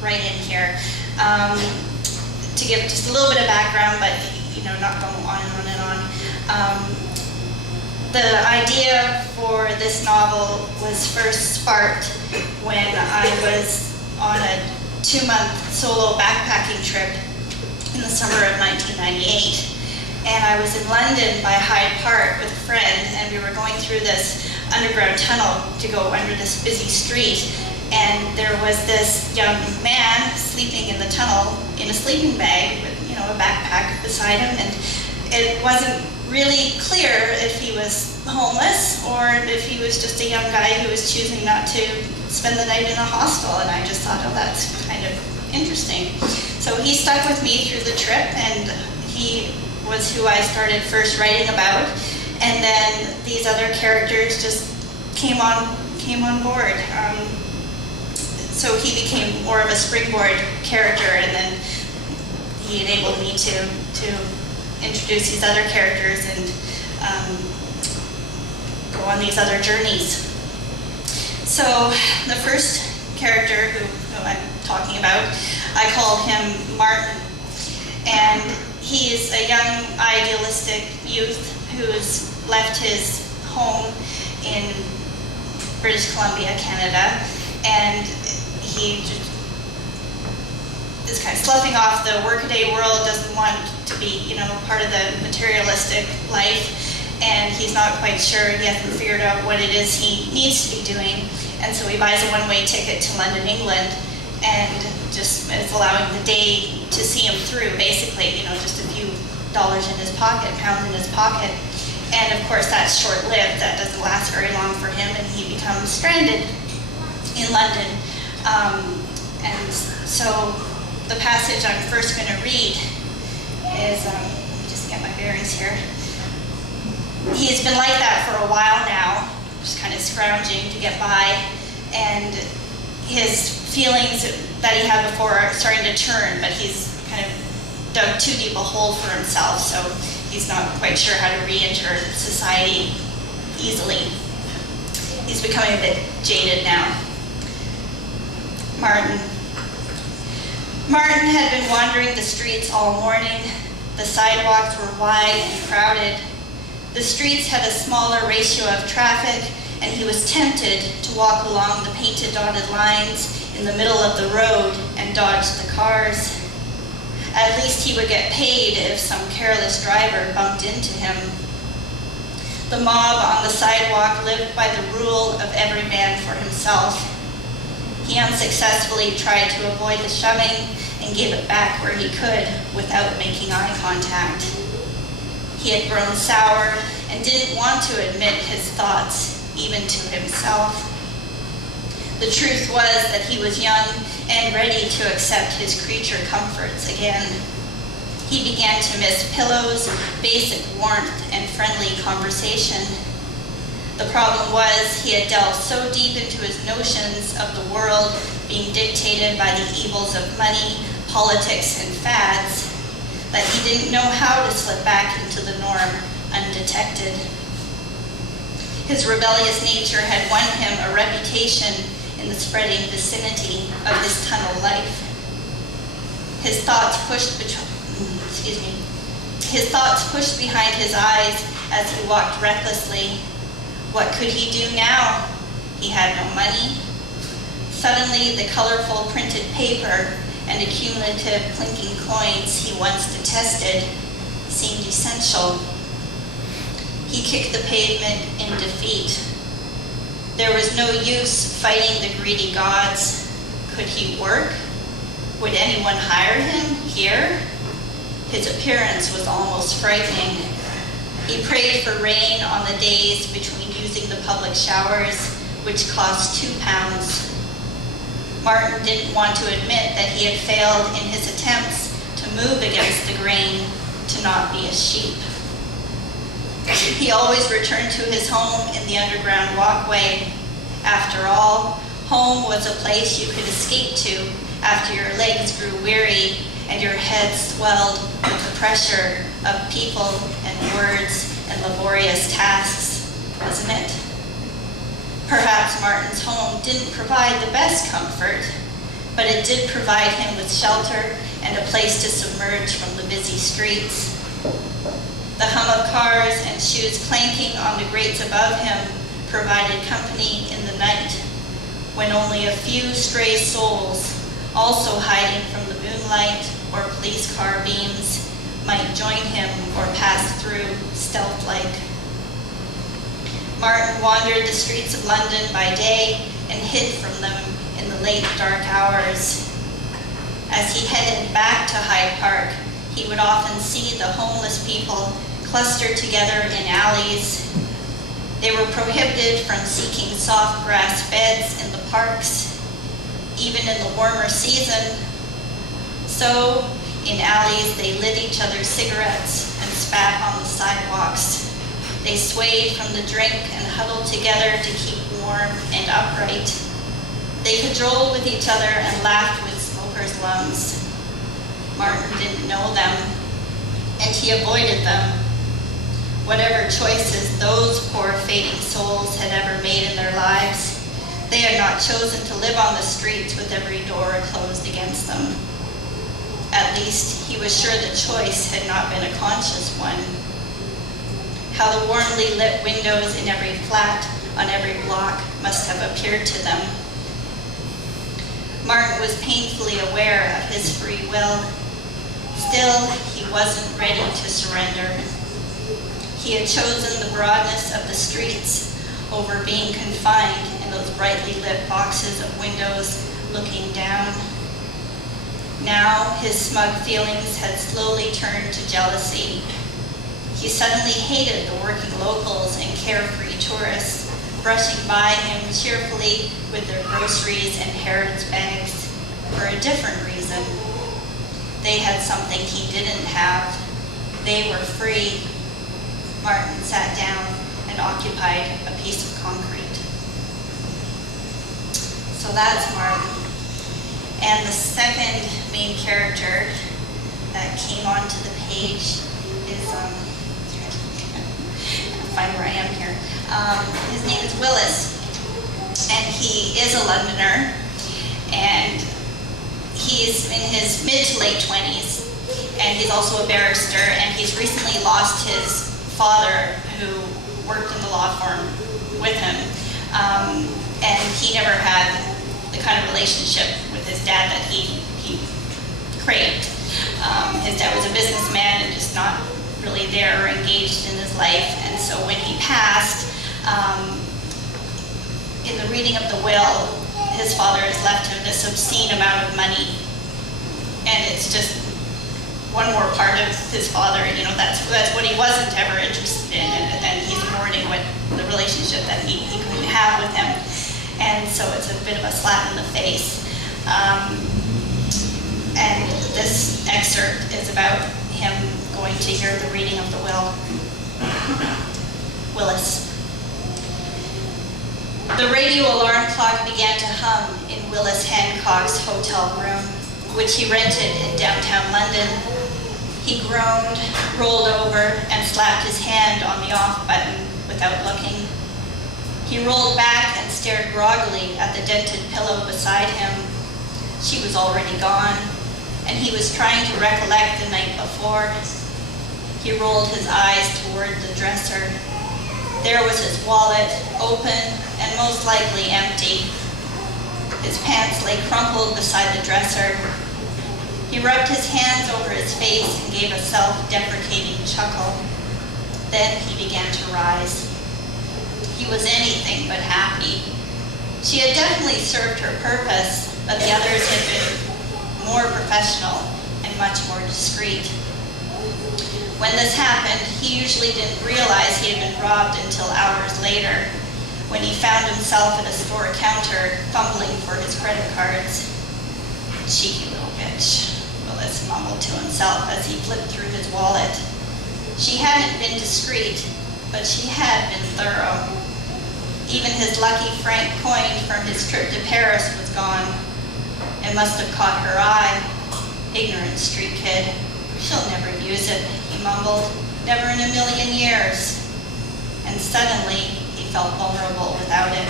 right in here. To give just a little bit of background, but not go on and on and on. The idea for this novel was first sparked when I was on a 2-month solo backpacking trip in the summer of 1998. And I was in London by Hyde Park with a friend, and we were going through this underground tunnel to go under this busy street. And there was this young man sleeping in the tunnel in a sleeping bag with, a backpack beside him. And it wasn't really clear if he was homeless or if he was just a young guy who was choosing not to spend the night in a hostel. And I just thought, oh, that's kind of interesting. So he stuck with me through the trip, and he was who I started first writing about. And then these other characters just came on board. So he became more of a springboard character, and then he enabled me to introduce these other characters and go on these other journeys. So the first character who I'm talking about, I call him Martin. And he is a young idealistic youth who's left his home in British Columbia, Canada, and he just is kind of sloughing off the workaday world, doesn't want to be, part of the materialistic life, and he's not quite sure, he hasn't figured out what it is he needs to be doing, and so he buys a one-way ticket to London, England, and just is allowing the day to see him through, basically, just a few dollars in his pocket, pounds in his pocket, and of course that's short-lived, that doesn't last very long for him, and he becomes stranded in London. And so the passage I'm first going to read is, let me just get my bearings here. He's been like that for a while now, just kind of scrounging to get by, and his feelings that he had before are starting to turn, but he's kind of dug too deep a hole for himself, so he's not quite sure how to re-enter society easily. He's becoming a bit jaded now. Martin had been wandering the streets all morning. The sidewalks were wide and crowded. The streets had a smaller ratio of traffic, and he was tempted to walk along the painted dotted lines in the middle of the road and dodge the cars. At least he would get paid if some careless driver bumped into him. The mob on the sidewalk lived by the rule of every man for himself. He unsuccessfully tried to avoid the shoving and gave it back where he could without making eye contact. He had grown sour and didn't want to admit his thoughts, even to himself. The truth was that he was young and ready to accept his creature comforts again. He began to miss pillows, basic warmth, and friendly conversation. The problem was he had delved so deep into his notions of the world being dictated by the evils of money, politics, and fads that he didn't know how to slip back into the norm undetected. His rebellious nature had won him a reputation in the spreading vicinity of this tunnel life. His thoughts pushed behind his eyes as he walked recklessly. What could he do now? He had no money. Suddenly, the colorful printed paper and accumulative clinking coins he once detested seemed essential. He kicked the pavement in defeat. There was no use fighting the greedy gods. Could he work? Would anyone hire him here? His appearance was almost frightening. He prayed for rain on the days between using the public showers, which cost £2. Martin didn't want to admit that he had failed in his attempts to move against the grain, to not be a sheep. He always returned to his home in the underground walkway. After all, home was a place you could escape to after your legs grew weary and your head swelled with the pressure of people and words and laborious tasks, wasn't it? Perhaps Martin's home didn't provide the best comfort, but it did provide him with shelter and a place to submerge from the busy streets. The hum of cars and shoes clanking on the grates above him provided company in the night, when only a few stray souls, also hiding from the moonlight or police car beams, might join him or pass through stealth-like. Martin wandered the streets of London by day and hid from them in the late dark hours. As he headed back to Hyde Park, he would often see the homeless people clustered together in alleys. They were prohibited from seeking soft grass beds in the parks, even in the warmer season. So, in alleys, they lit each other's cigarettes and spat on the sidewalks. They swayed from the drink and huddled together to keep warm and upright. They cajoled with each other and laughed with smokers' lungs. Martin didn't know them, and he avoided them. Whatever choices those poor fading souls had ever made in their lives, they had not chosen to live on the streets with every door closed against them. At least he was sure the choice had not been a conscious one. How the warmly lit windows in every flat on every block must have appeared to them. Martin was painfully aware of his free will. Still, he wasn't ready to surrender. He had chosen the broadness of the streets over being confined in those brightly lit boxes of windows looking down. Now his smug feelings had slowly turned to jealousy. He suddenly hated the working locals and carefree tourists brushing by him cheerfully with their groceries and Harrods bags for a different reason. They had something he didn't have. They were free. Martin sat down and occupied a piece of concrete. So that's Martin. And the second main character that came onto the page is, find where I am here. His name is Willis, and he is a Londoner, and he's in his mid to late 20s, and he's also a barrister, and he's recently lost his father who worked in the law firm with him, and he never had the kind of relationship with his dad that he craved. His dad was a businessman and just not really there or engaged in his life, and so when he passed, in the reading of the will, his father has left him this obscene amount of money, and it's just one more part of his father. You know, that's what he wasn't ever interested in, and he's mourning what the relationship that he couldn't have with him, and so it's a bit of a slap in the face. And this excerpt is about him going to hear the reading of the will. Willis. The radio alarm clock began to hum in Willis Hancock's hotel room, which he rented in downtown London. He groaned, rolled over, and slapped his hand on the off button without looking. He rolled back and stared groggily at the dented pillow beside him. She was already gone, and he was trying to recollect the night before. He rolled his eyes toward the dresser. There was his wallet, open and most likely empty. His pants lay crumpled beside the dresser. He rubbed his hands over his face and gave a self-deprecating chuckle. Then he began to rise. He was anything but happy. She had definitely served her purpose, but the others had been more professional and much more discreet. When this happened, he usually didn't realize he had been robbed until hours later, when he found himself at a store counter fumbling for his credit cards. Cheeky little bitch, Willis mumbled to himself as he flipped through his wallet. She hadn't been discreet, but she had been thorough. Even his lucky franc coin from his trip to Paris was gone. It must have caught her eye. Ignorant street kid. She'll never use it, he mumbled. Never in a million years. And suddenly, he felt vulnerable without it.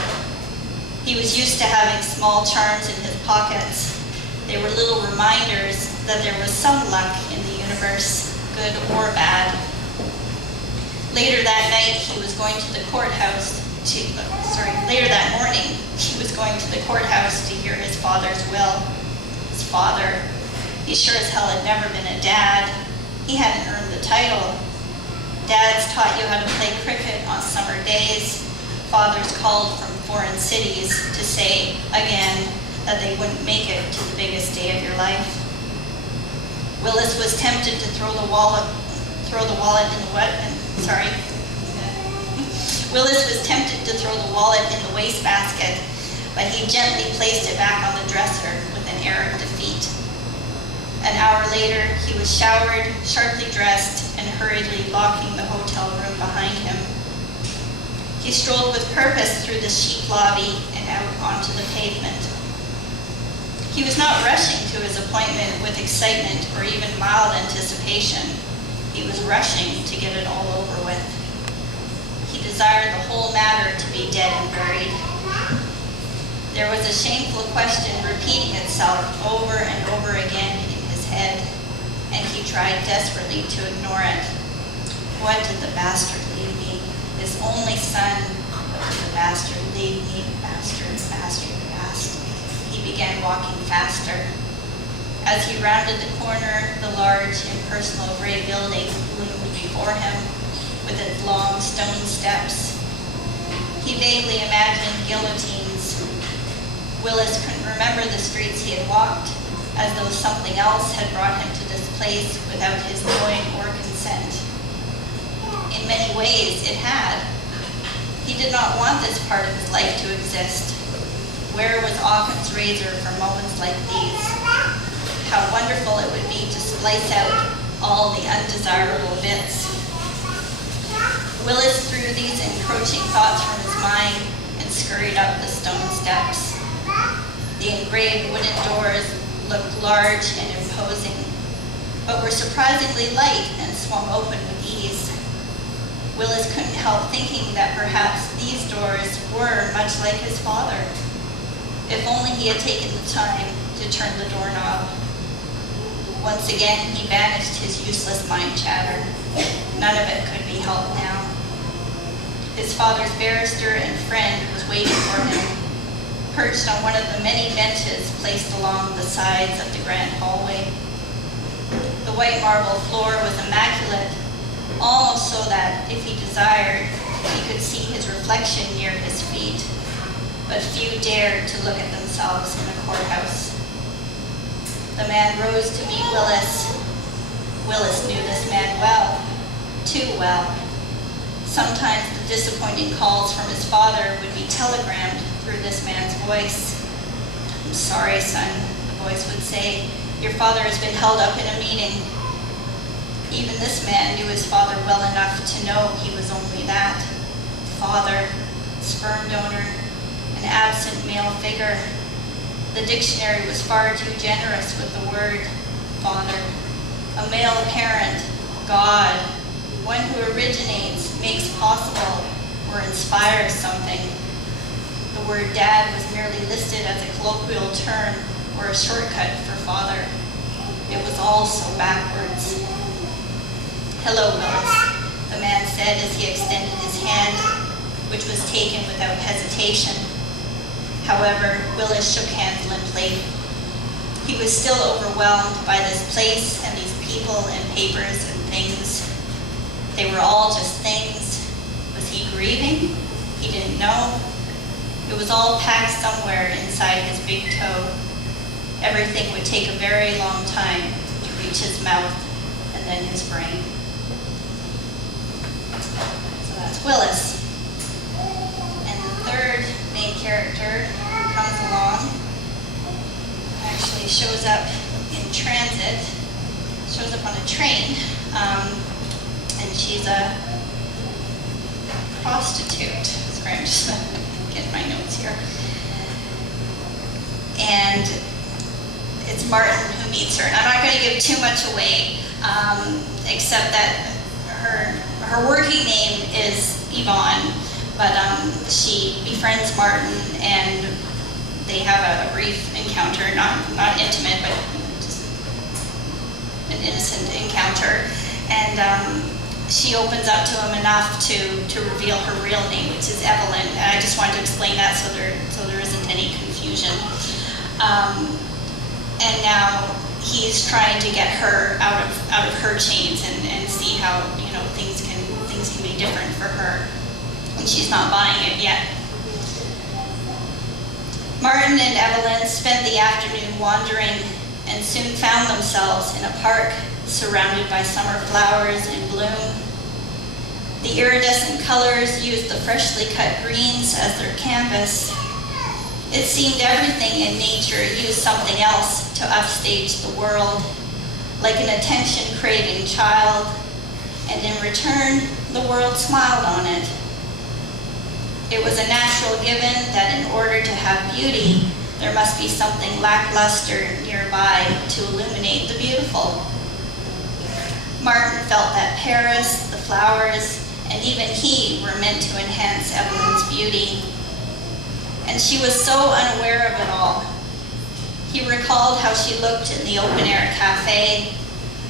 He was used to having small charms in his pockets, They were little reminders that there was some luck in the universe, good or bad. Later that night, he was going to the courthouse later that morning, he was going to the courthouse to hear his father's will. His father, he sure as hell had never been a dad. He hadn't earned the title. Dads taught you how to play cricket on summer days. Fathers called from foreign cities to say, again, that they wouldn't make it to the biggest day of your life. Willis was tempted to throw the wallet in the Willis was tempted to throw the wallet in the wastebasket, but he gently placed it back on the dresser with an air of defeat. An hour later, he was showered, sharply dressed, and hurriedly locking the hotel room behind him. He strolled with purpose through the chic lobby and out onto the pavement. He was not rushing to his appointment with excitement or even mild anticipation. He was rushing to get it all over with. He desired the whole matter to be dead and buried. There was a shameful question repeating itself over and over again in his head, and he tried desperately to ignore it. What did the bastard leave me? His only son. What did the bastard leave me? Bastard. He began walking faster. As he rounded the corner, the large, impersonal gray building loomed before him with its long stone steps. He vaguely imagined guillotines. Willis couldn't remember the streets he had walked, as though something else had brought him to this place without his knowing or consent. In many ways, it had. He did not want this part of his life to exist. Where was Occam's razor for moments like these? How wonderful it would be to splice out all the undesirable bits. Willis threw these encroaching thoughts from his mind and scurried up the stone steps. The engraved wooden doors looked large and imposing, but were surprisingly light and swung open with ease. Willis couldn't help thinking that perhaps these doors were much like his father. If only he had taken the time to turn the doorknob. Once again, he banished his useless mind chatter. None of it could be helped now. His father's barrister and friend was waiting for him, perched on one of the many benches placed along the sides of the grand hallway. The white marble floor was immaculate, almost so that, if he desired, he could see his reflection near his feet. But few dared to look at themselves in a courthouse. The man rose to meet Willis. Willis knew this man well, too well. Sometimes the disappointing calls from his father would be telegrammed through this man's voice. "I'm sorry, son," the voice would say. "Your father has been held up in a meeting." Even this man knew his father well enough to know he was only that. Father, sperm donor, an absent male figure. The dictionary was far too generous with the word father. A male parent, God, one who originates, makes possible, or inspires something. The word dad was merely listed as a colloquial term or a shortcut for father. It was all so backwards. "Hello, Willis," the man said as he extended his hand, which was taken without hesitation. However, Willis shook hands limply. He was still overwhelmed by this place and these people and papers and things. They were all just things. Was he grieving? He didn't know. It was all packed somewhere inside his big toe. Everything would take a very long time to reach his mouth and then his brain. So that's Willis. And the third main character who comes along actually shows up in transit, shows up on a train, and she's a prostitute. Sorry, I'm just getting my notes here. And it's Martin who meets her. And I'm not going to give too much away, except that her working name is Yvonne, but she befriends Martin, and they have a brief encounter, not intimate, but just an innocent encounter. And she opens up to him enough to reveal her real name, which is Evelyn. And I just wanted to explain that so there isn't any confusion. And now he's trying to get her out of her chains and see how things can be different for her, and she's not buying it yet. Martin and Evelyn spent the afternoon wandering and soon found themselves in a park surrounded by summer flowers in bloom. The iridescent colors used the freshly cut greens as their canvas. It seemed everything in nature used something else to upstage the world, like an attention-craving child, and in return, the world smiled on it. It was a natural given that in order to have beauty, there must be something lackluster nearby to illuminate the beautiful. Martin felt that Paris, the flowers, and even he were meant to enhance Evelyn's beauty. And she was so unaware of it all. He recalled how she looked in the open-air cafe,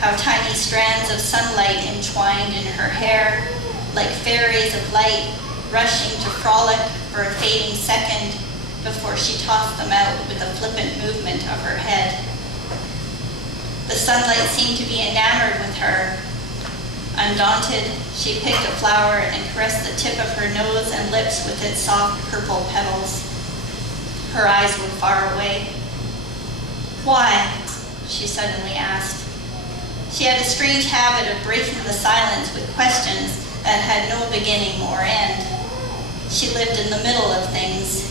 how tiny strands of sunlight entwined in her hair, like fairies of light, rushing to frolic for a fading second before she tossed them out with a flippant movement of her head. The sunlight seemed to be enamored with her. Undaunted, she picked a flower and caressed the tip of her nose and lips with its soft purple petals. Her eyes were far away. "Why?" she suddenly asked. She had a strange habit of breaking the silence with questions that had no beginning or end. She lived in the middle of things.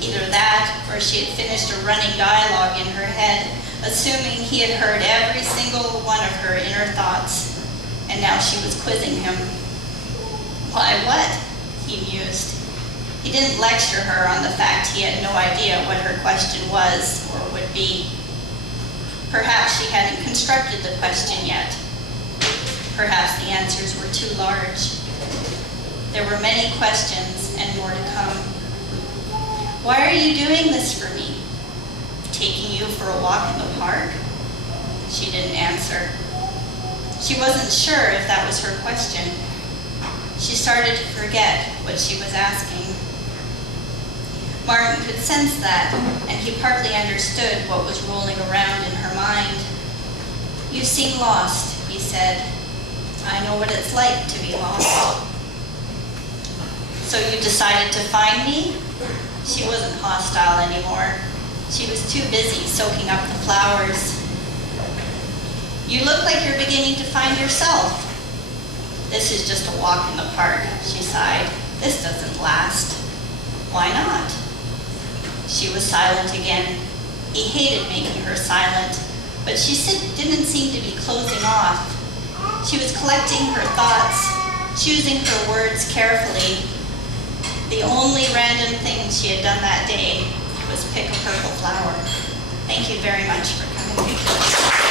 Either that, or she had finished a running dialogue in her head, assuming he had heard every single one of her inner thoughts, and now she was quizzing him. "Why what?" he mused. He didn't lecture her on the fact he had no idea what her question was or would be. Perhaps she hadn't constructed the question yet. Perhaps the answers were too large. There were many questions and more to come. "Why are you doing this for me? Taking you for a walk in the park?" She didn't answer. She wasn't sure if that was her question. She started to forget what she was asking. Martin could sense that, and he partly understood what was rolling around in her mind. "You seem lost," he said. "I know what it's like to be lost." "So you decided to find me?" She wasn't hostile anymore. She was too busy soaking up the flowers. "You look like you're beginning to find yourself." "This is just a walk in the park," she sighed. "This doesn't last." "Why not?" She was silent again. He hated making her silent, but she didn't seem to be closing off. She was collecting her thoughts, choosing her words carefully. The only random thing she had done that day was pick a purple flower. Thank you very much for coming.